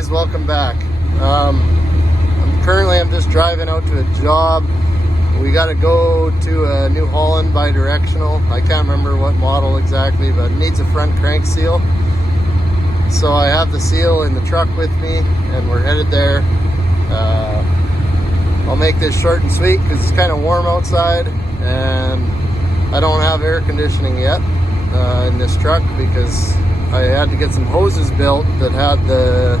guys, welcome back. I'm just driving out to a job. We got to go to a new Holland by directional. I can't remember what model exactly, but it needs a front crank seal. So I have the seal in the truck with me and we're headed there. I'll make this short and sweet because it's kind of warm outside and I don't have air conditioning yet in this truck because I had to get some hoses built that had the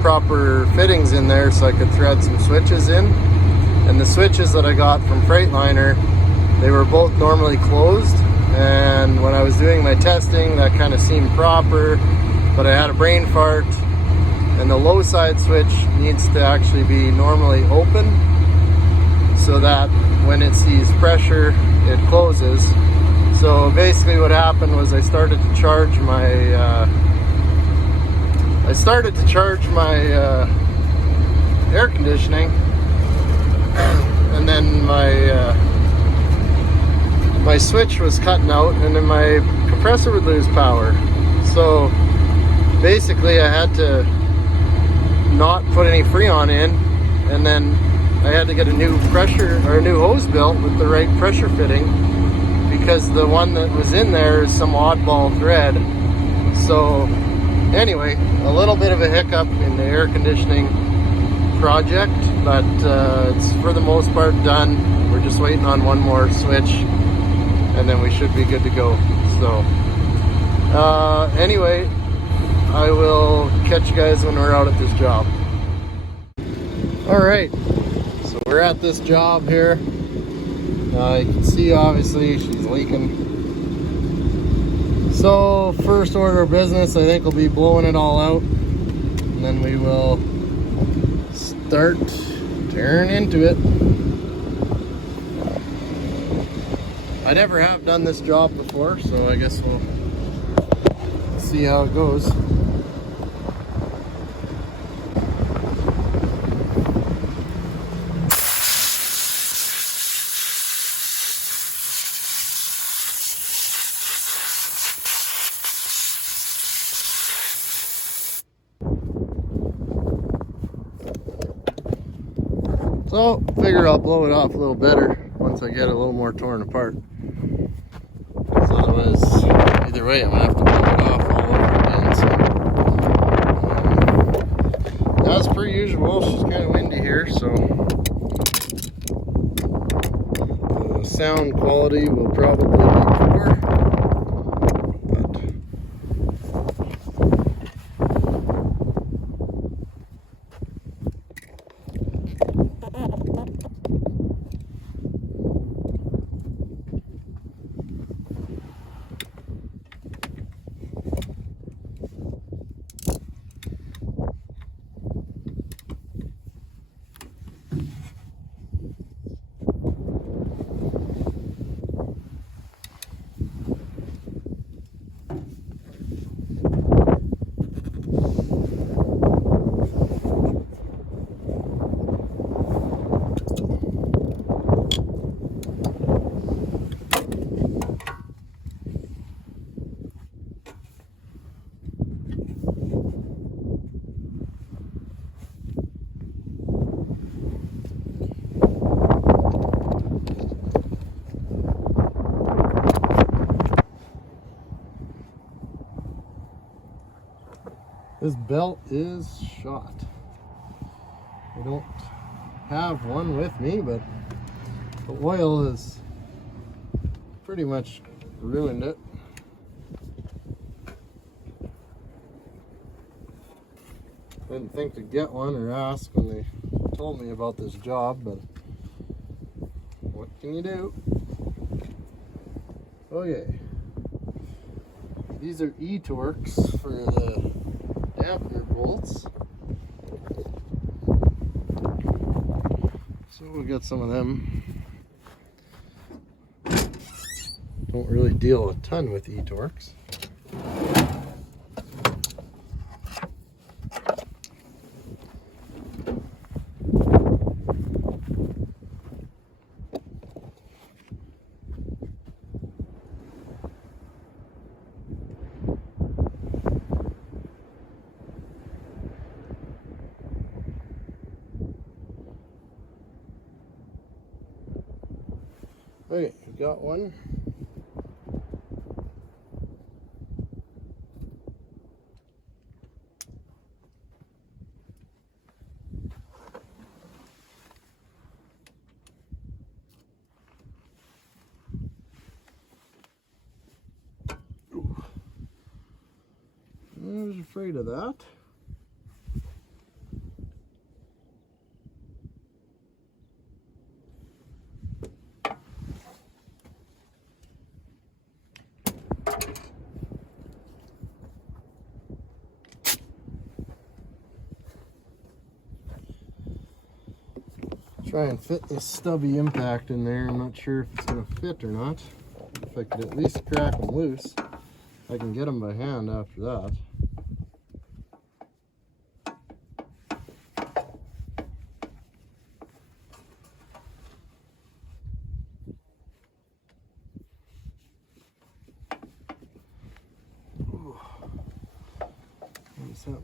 proper fittings in there so I could thread some switches in. And the switches that I got from Freightliner, they were both normally closed, and when I was doing my testing that kind of seemed proper, but I had a brain fart and the low side switch needs to actually be normally open so that when it sees pressure it closes. So basically what happened was I started to charge my air conditioning, and then my switch was cutting out and then my compressor would lose power. So basically I had to not put any Freon in, and then I had to get a new pressure or a new hose built with the right pressure fitting, because the one that was in there is some oddball thread. So anyway, a little bit of a hiccup in the air conditioning project, but it's for the most part done. We're just waiting on one more switch and then we should be good to go. So anyway, I will catch you guys when we're out at this job. Alright, so we're at this job here. You can see obviously she's leaking. So first order of business, I think we'll be blowing it all out, and then we will start tearing into it. I never have done this job before, so I guess we'll see how it goes. So, figure I'll blow it off a little better once I get a little more torn apart. Because otherwise, either way, I'm going to have to blow it off all over again. So, as per usual, she's kind of windy here, so the sound quality will probably be poor. This belt is shot. I don't have one with me, but the oil has pretty much ruined it. Didn't think to get one or ask when they told me about this job, but what can you do? Oh yeah. These are E-Torques for the dampener bolts. So we'll get some of them. Don't really deal a ton with E-Torques. Okay, we got one. I was afraid of that. Try and fit this stubby impact in there. I'm not sure if it's going to fit or not. If I could at least crack them loose, I can get them by hand after that. Ooh. What's up?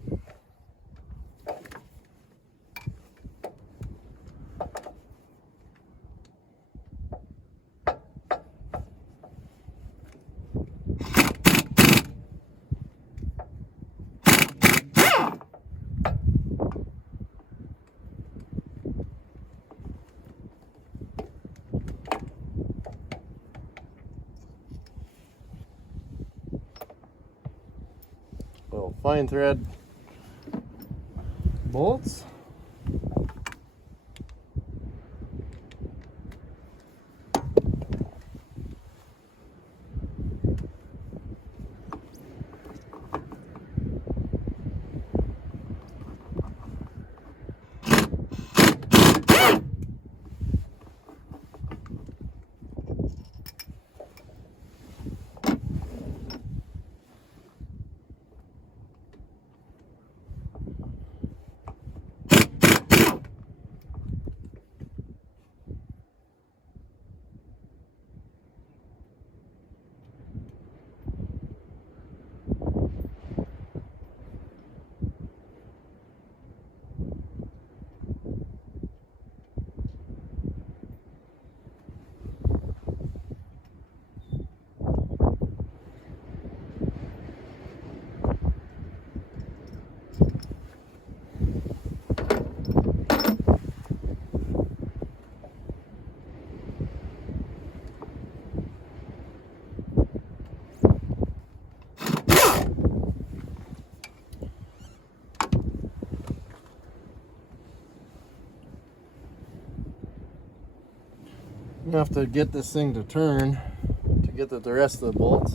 Little fine thread bolts. You have to get this thing to turn to get the rest of the bolts.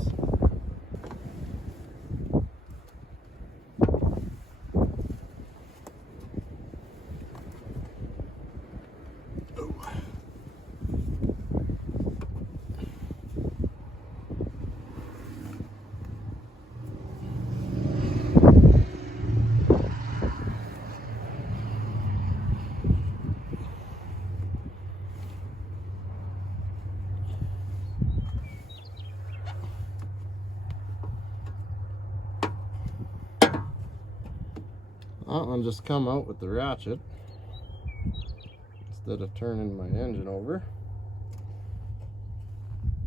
That one just come out with the ratchet instead of turning my engine over,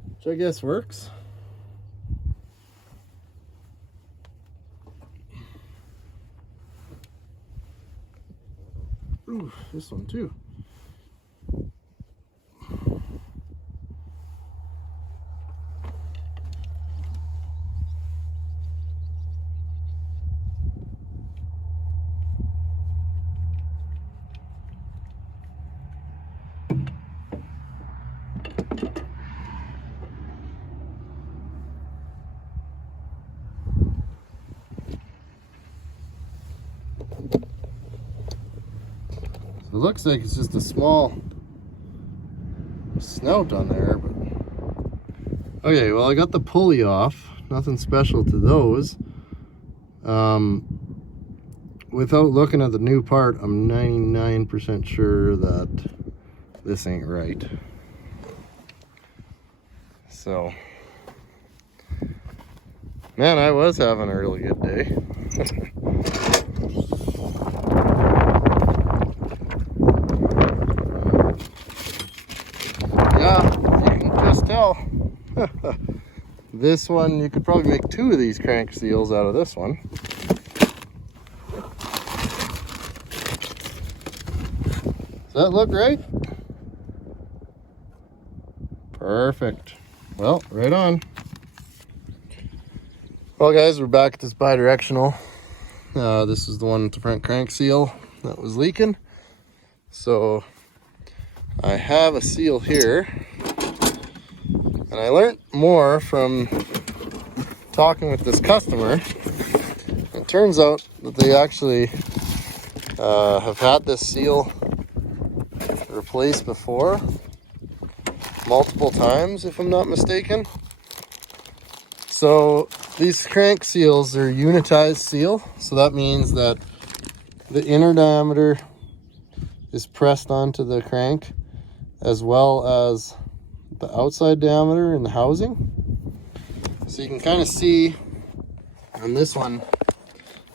which I guess works. Ooh, this one too. It looks like it's just a small snout on there, but okay, well I got the pulley off, nothing special to those. Without looking at the new part, I'm 99% sure that this ain't right. So, man, I was having a really good day. Yeah, you can This one, you could probably make 2 of these crank seals out of this one. Does that look right? Perfect. Well, right on. Well guys, we're back at this bi-directional. This is the one with the front crank seal that was leaking. So I have a seal here, and I learned more from talking with this customer. It turns out that they actually have had this seal replaced before, multiple times if I'm not mistaken. So these crank seals are unitized seal, so that means that the inner diameter is pressed onto the crank as well as the outside diameter in the housing. So you can kind of see on this one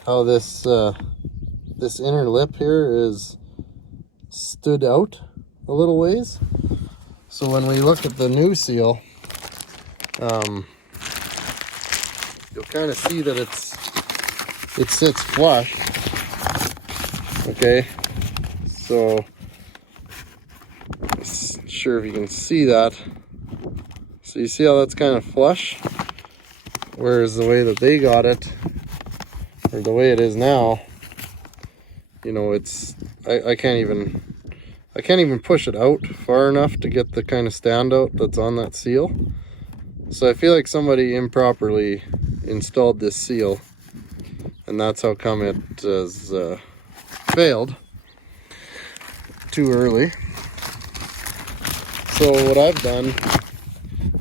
how this this inner lip here is stood out a little ways. So when we look at the new seal, you'll kind of see that it sits flush. Okay, so not sure if you can see that. So you see how that's kind of flush, whereas the way that they got it, or the way it is now, you know, it's I can't even push it out far enough to get the kind of standout that's on that seal. So I feel like somebody improperly installed this seal, and that's how come it has failed too early. So what I've done,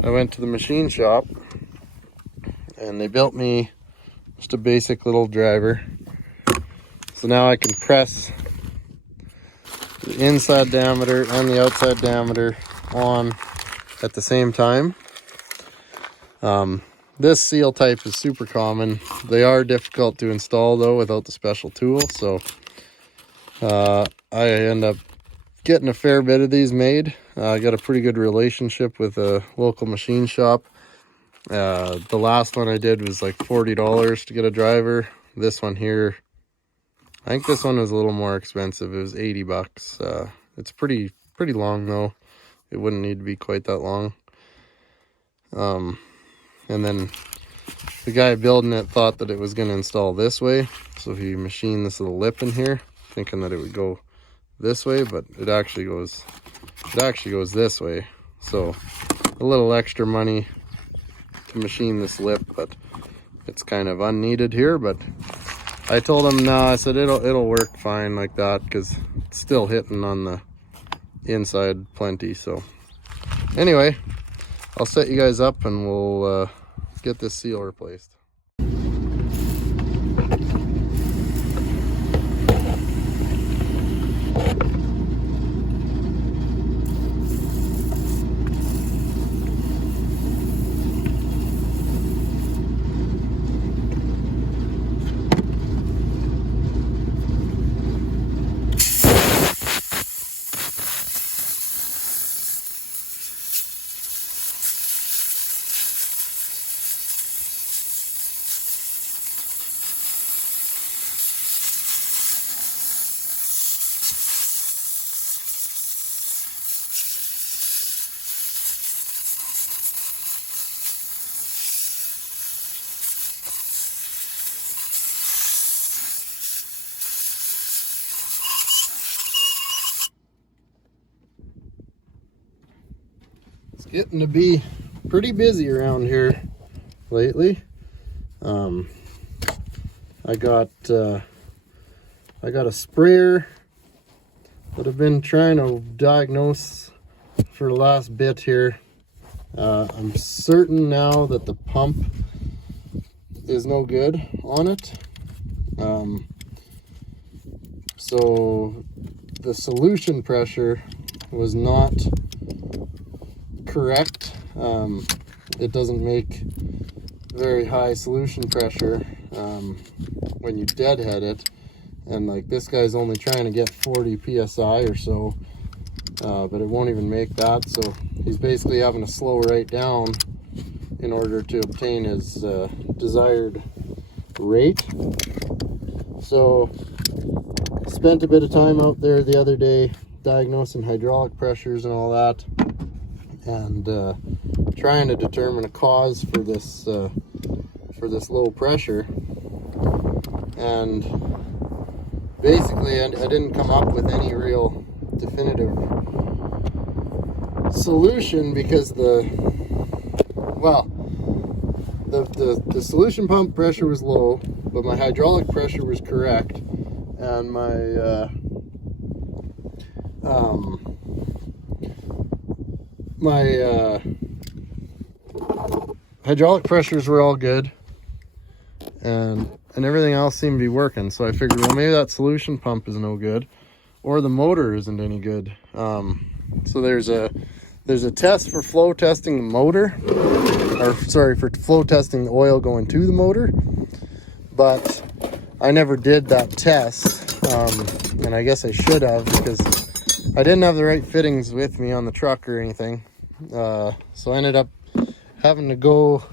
I went to the machine shop and they built me just a basic little driver. So now I can press the inside diameter and the outside diameter on at the same time. This seal type is super common. They are difficult to install though without the special tool, so I end up getting a fair bit of these made. I got a pretty good relationship with a local machine shop. The last one I did was like $40 to get a driver. This one here, I think this one was a little more expensive. It was 80 bucks. It's pretty long though. It wouldn't need to be quite that long. And then the guy building it thought that it was going to install this way, so he machined this little lip in here thinking that it would go this way, but it actually goes this way. So a little extra money to machine this lip, but it's kind of unneeded here. But I told him no, I said it'll work fine like that because it's still hitting on the inside plenty. So anyway, I'll set you guys up and we'll get this seal replaced. It's getting to be pretty busy around here lately. I got a sprayer that I've been trying to diagnose for the last bit here. I'm certain now that the pump is no good on it. So the solution pressure was not correct. It doesn't make very high solution pressure when you deadhead it, and like this guy's only trying to get 40 psi or so, but it won't even make that. So he's basically having to slow right down in order to obtain his desired rate. So spent a bit of time out there the other day diagnosing hydraulic pressures and all that, and trying to determine a cause for this low pressure. And basically I didn't come up with any real definitive solution, because the solution pump pressure was low, but my hydraulic pressure was correct, and my hydraulic pressures were all good, and everything else seemed to be working. So I figured, well, maybe that solution pump is no good, or the motor isn't any good. So there's a test for flow testing the motor, or sorry, for flow testing the oil going to the motor, but I never did that test, and I guess I should have, because I didn't have the right fittings with me on the truck or anything. So I ended up having to go,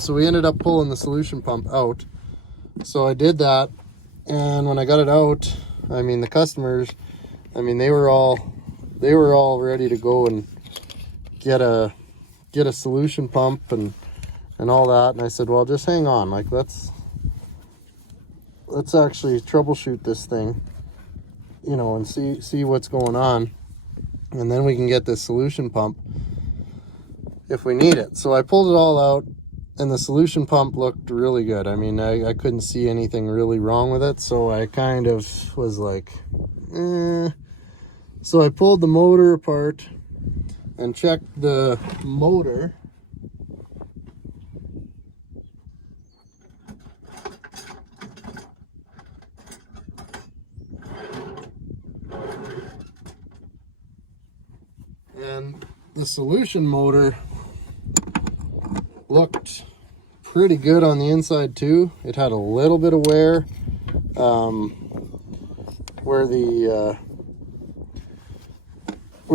so we ended up pulling the solution pump out. So I did that, and when I got it out, I mean, the customers, I mean, they were all ready to go and get a solution pump and all that. And I said, well, just hang on, like, let's actually troubleshoot this thing, you know, and see what's going on, and then we can get this solution pump if we need it. So I pulled it all out, and the solution pump looked really good. I mean, I couldn't see anything really wrong with it, so I kind of was like, So I pulled the motor apart and checked the motor. And the solution motor looked pretty good on the inside too. It had a little bit of wear where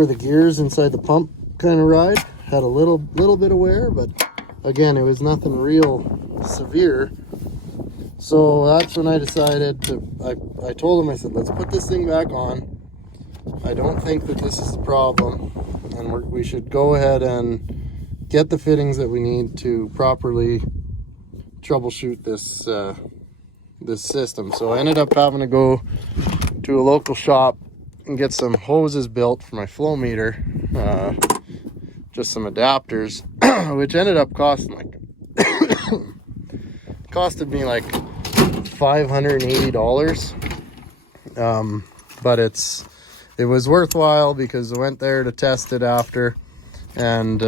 the gears inside the pump kind of ride, had a little bit of wear, but again, it was nothing real severe. So that's when I decided to, I told him, I said, let's put this thing back on. I don't think that this is the problem, and we should go ahead and get the fittings that we need to properly troubleshoot this this system. So I ended up having to go to a local shop and get some hoses built for my flow meter, just some adapters, which ended up costing costed me like $580. But it was worthwhile, because I went there to test it after, and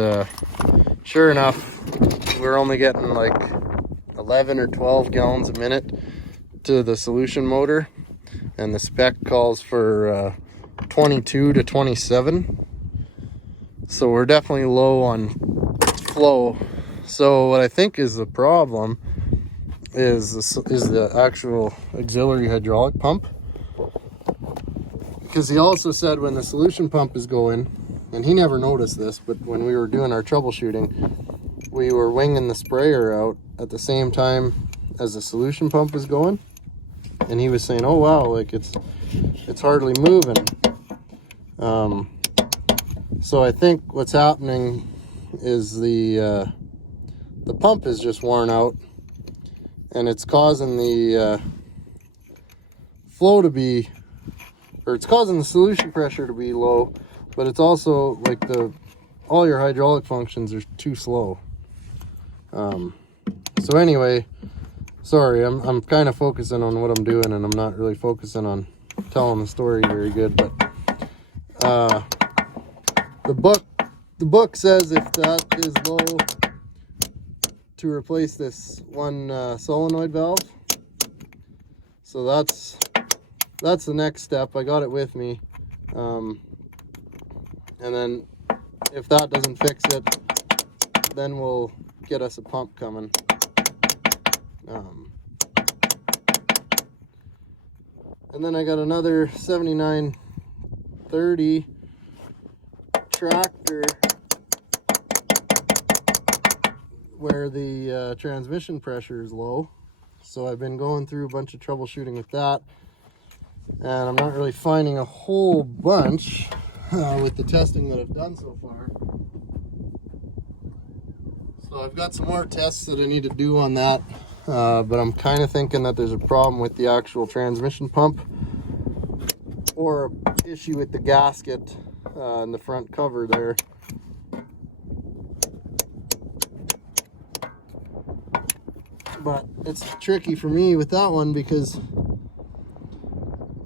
sure enough, we're only getting like 11 or 12 gallons a minute to the solution motor, and the spec calls for 22 to 27. So we're definitely low on flow. So what I think is the problem is the actual auxiliary hydraulic pump, because he also said when the solution pump is going, and he never noticed this, but when we were doing our troubleshooting, we were winging the sprayer out at the same time as the solution pump was going, and he was saying, oh wow, like it's hardly moving. So I think what's happening is the pump is just worn out, and it's causing the flow to be, or it's causing the solution pressure to be low, but it's also like all your hydraulic functions are too slow. So anyway, sorry, I'm kind of focusing on what I'm doing, and I'm not really focusing on telling the story very good. But the book says if that is low, to replace this one solenoid valve. So that's the next step. I got it with me, and then if that doesn't fix it, then we'll get us a pump coming. And then I got another 7930 tractor where the transmission pressure is low. So I've been going through a bunch of troubleshooting with that, and I'm not really finding a whole bunch with the testing that I've done so far. So I've got some more tests that I need to do on that, but I'm kind of thinking that there's a problem with the actual transmission pump, or an issue with the gasket in the front cover there. But it's tricky for me with that one because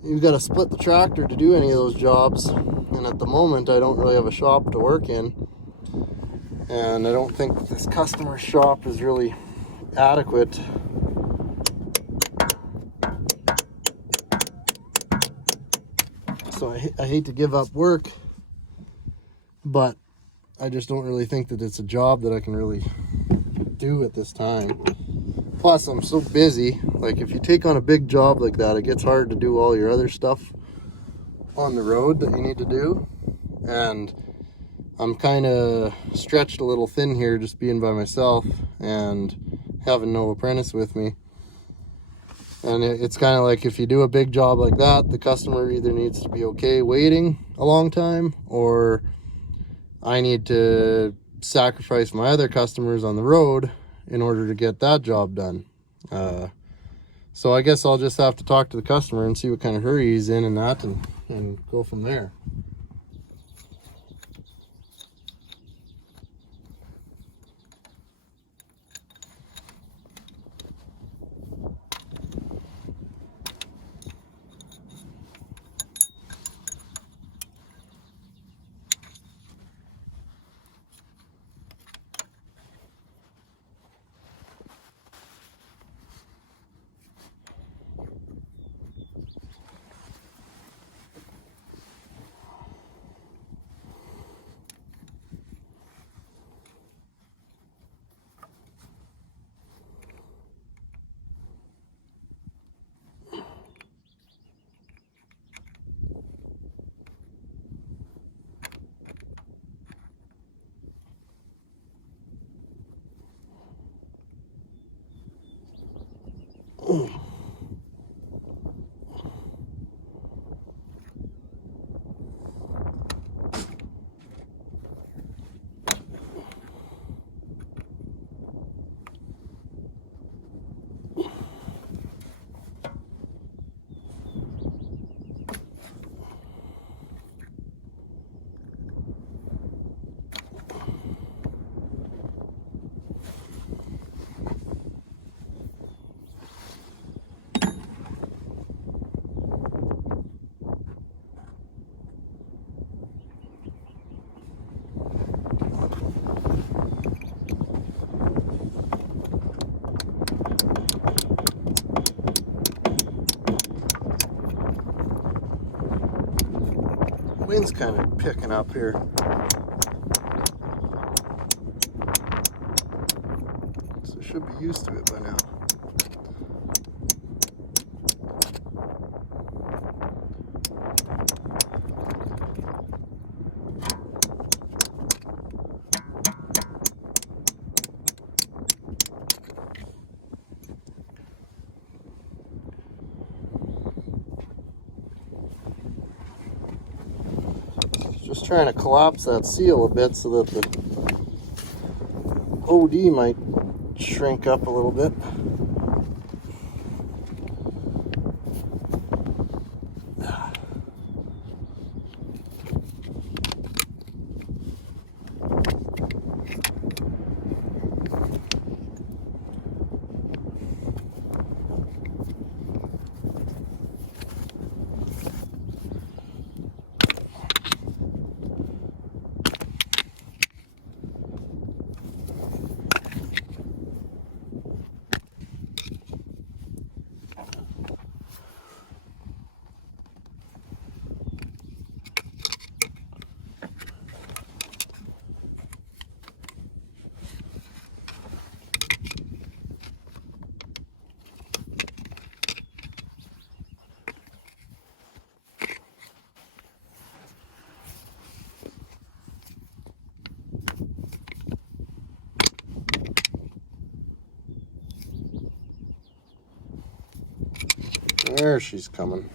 you've got to split the tractor to do any of those jobs, and at the moment I don't really have a shop to work in, and I don't think this customer's shop is really adequate. So I hate to give up work, but I just don't really think that it's a job that I can really do at this time. Plus, I'm so busy. Like, if you take on a big job like that, it gets hard to do all your other stuff on the road that you need to do. And I'm kind of stretched a little thin here just being by myself and having no apprentice with me. And it's kind of like, if you do a big job like that, the customer either needs to be okay waiting a long time, or I need to sacrifice my other customers on the road in order to get that job done. So I guess I'll just have to talk to the customer and see what kind of hurry he's in and that, and go from there. Wind's kind of picking up here. So I should be used to it by now. Just trying to collapse that seal a bit so that the OD might shrink up a little bit. There she's coming.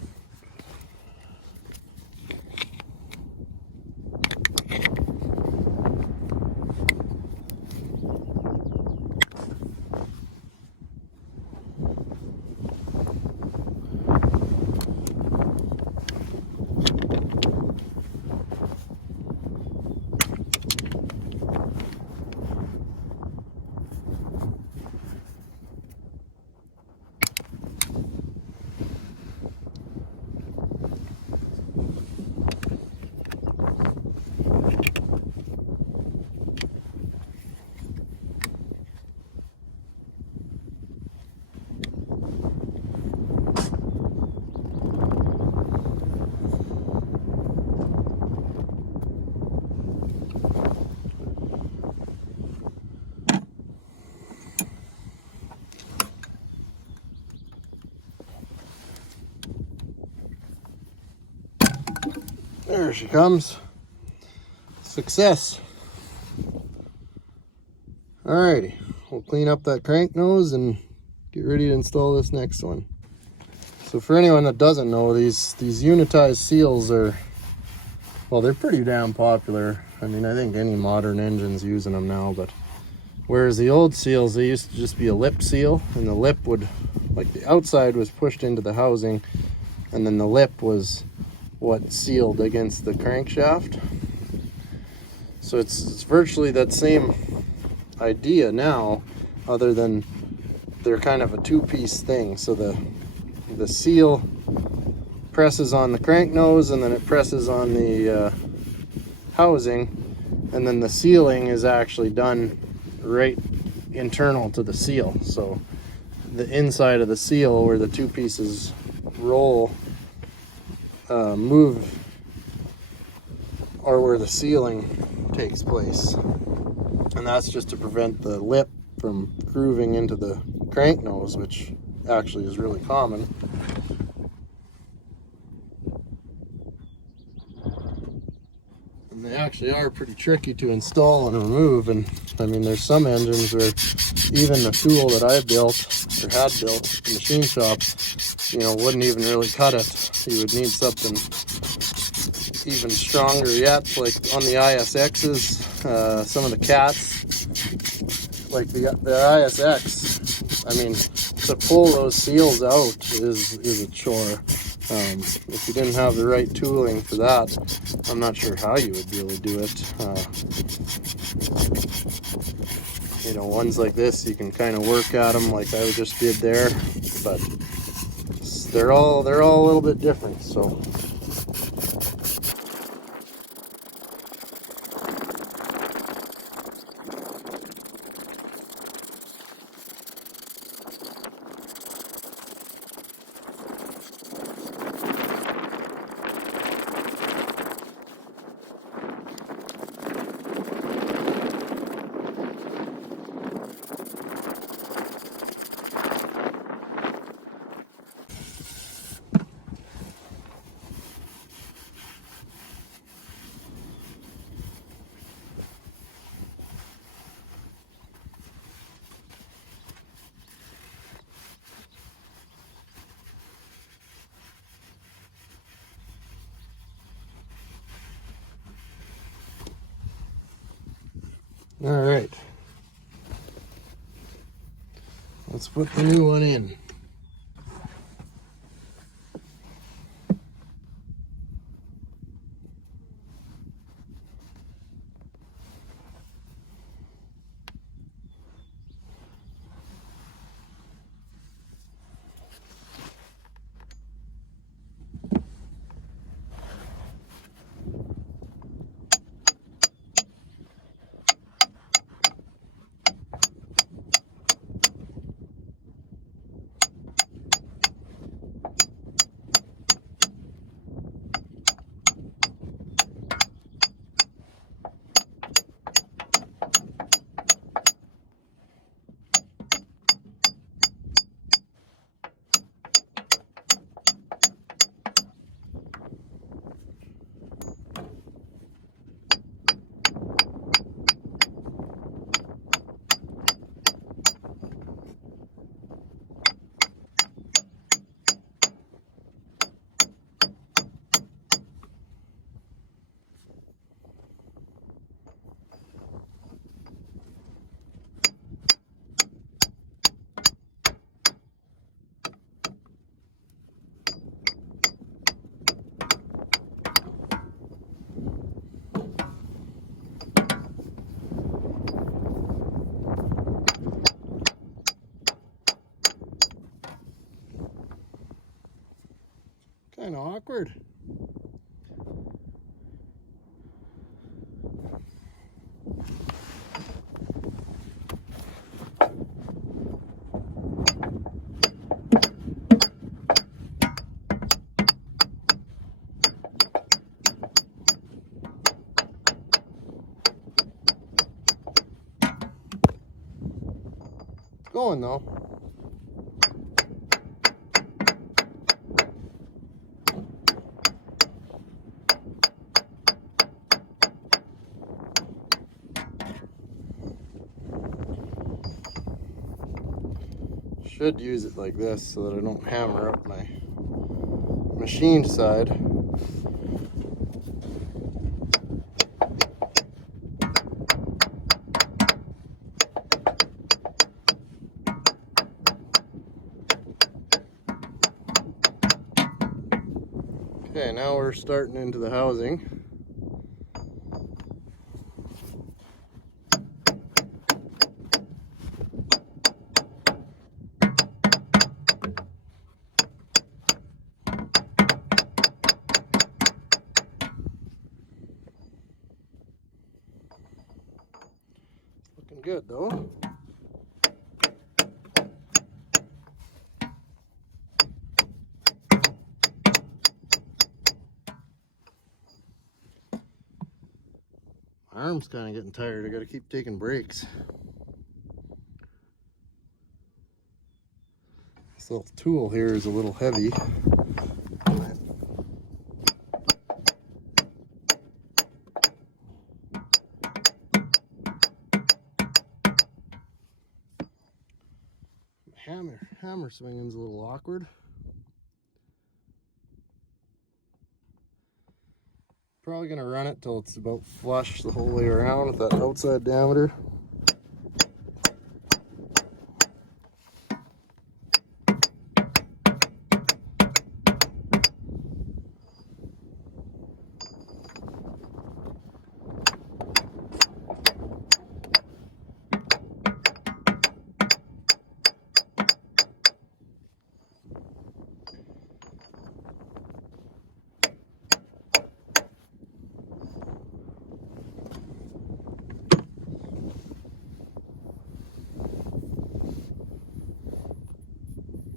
There she comes. Success. Alrighty, we'll clean up that crank nose and get ready to install this next one. So for anyone that doesn't know, these unitized seals are, well, they're pretty damn popular. I mean, I think any modern engine's using them now, but whereas the old seals, they used to just be a lip seal, and the lip would, like the outside was pushed into the housing, and then the lip was what sealed against the crankshaft. So it's virtually that same idea now, other than they're kind of a two-piece thing. So the seal presses on the crank nose, and then it presses on the housing, and then the sealing is actually done right internal to the seal. So the inside of the seal, where the two pieces roll, move, or where the sealing takes place, and that's just to prevent the lip from grooving into the crank nose, which actually is really common. And they actually are pretty tricky to install and remove, and I mean, there's some engines where even the tool that I built or had built at the machine shop, you know, wouldn't even really cut it. You would need something even stronger yet, like on the ISXs, some of the cats, like the ISX, I mean, to pull those seals out is a chore. If you didn't have the right tooling for that, I'm not sure how you would be able to do it. You know, ones like this, you can kind of work at them like I just did there, but they're all a little bit different. So all right, let's put the new one in. Kind of awkward. Going though. Should use it like this so that I don't hammer up my machine side. Okay, now we're starting into the housing. Looking good though. My arm's kind of getting tired. I gotta keep taking breaks. This little tool here is a little heavy. Hammer swinging's a little awkward. Probably gonna run it till it's about flush the whole way around with that outside diameter.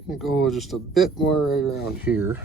I'm gonna go just a bit more right around here.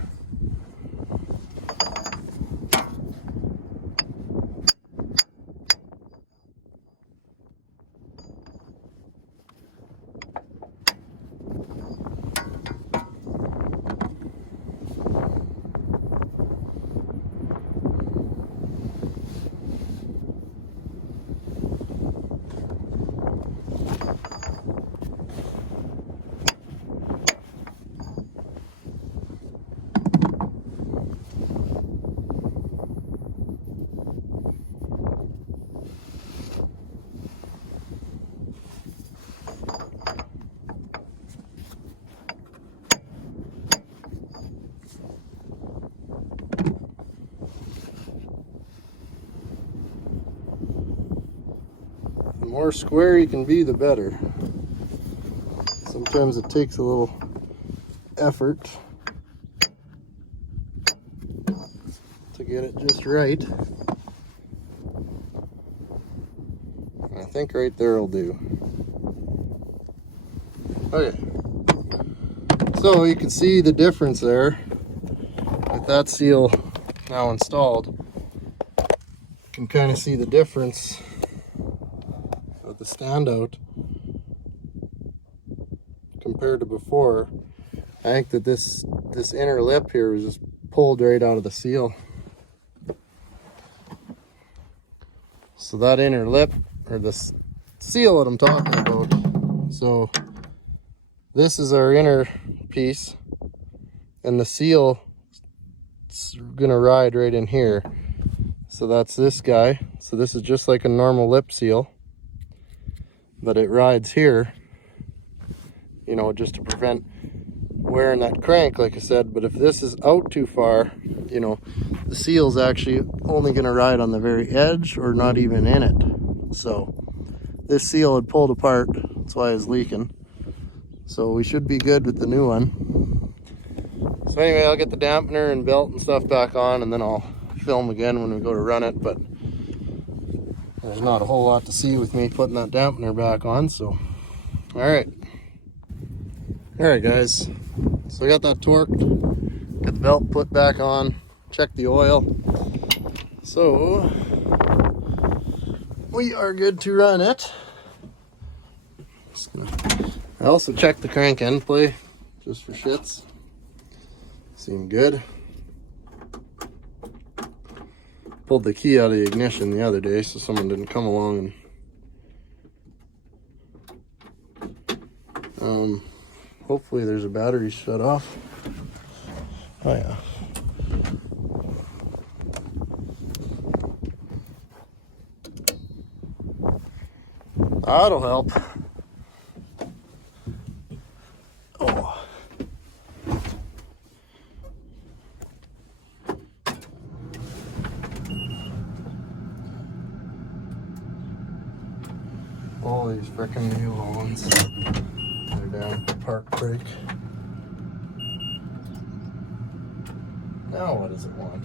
The more square you can be, the better. Sometimes it takes a little effort to get it just right. I think right there will do. Okay. So you can see the difference there with that seal now installed. You can kind of see the difference of the standout compared to before. I think that this inner lip here was just pulled right out of the seal. So that inner lip, or this seal that I'm talking about, so this is our inner piece, and the seal is gonna ride right in here. So that's this guy. So this is just like a normal lip seal, but it rides here, you know, just to prevent wearing that crank, like I said. But if this is out too far, you know, the seal's actually only gonna ride on the very edge or not even in it. So this seal had pulled apart, that's why it's leaking. So we should be good with the new one. So anyway, I'll get the dampener and belt and stuff back on, and then I'll film again when we go to run it. But there's not a whole lot to see with me putting that dampener back on. So all right guys, so I got that torqued, got the belt put back on, check the oil, so we are good to run it. I also checked the crank end play just for shits. Seemed good. Pulled the key out of the ignition the other day so someone didn't come along and hopefully there's a battery shut off. Oh yeah. That'll help. Oh. All these frickin' new Hollands. They're down park brake. Now what does it want?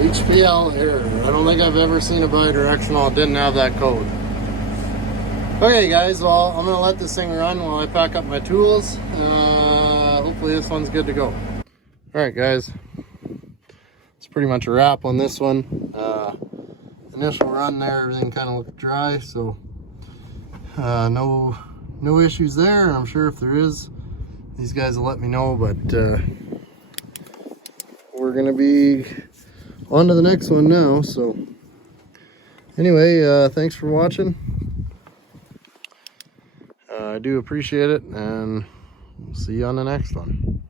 HPL error. I don't think I've ever seen a bi-directional that didn't have that code. Okay guys, well I'm gonna let this thing run while I pack up my tools. Hopefully this one's good to go. Alright guys, it's pretty much a wrap on this one. Initial run there, everything kind of looked dry, so no issues there, and I'm sure if there is, these guys will let me know, but we're gonna be on to the next one now. So anyway, thanks for watching. I do appreciate it, and we'll see you on the next one.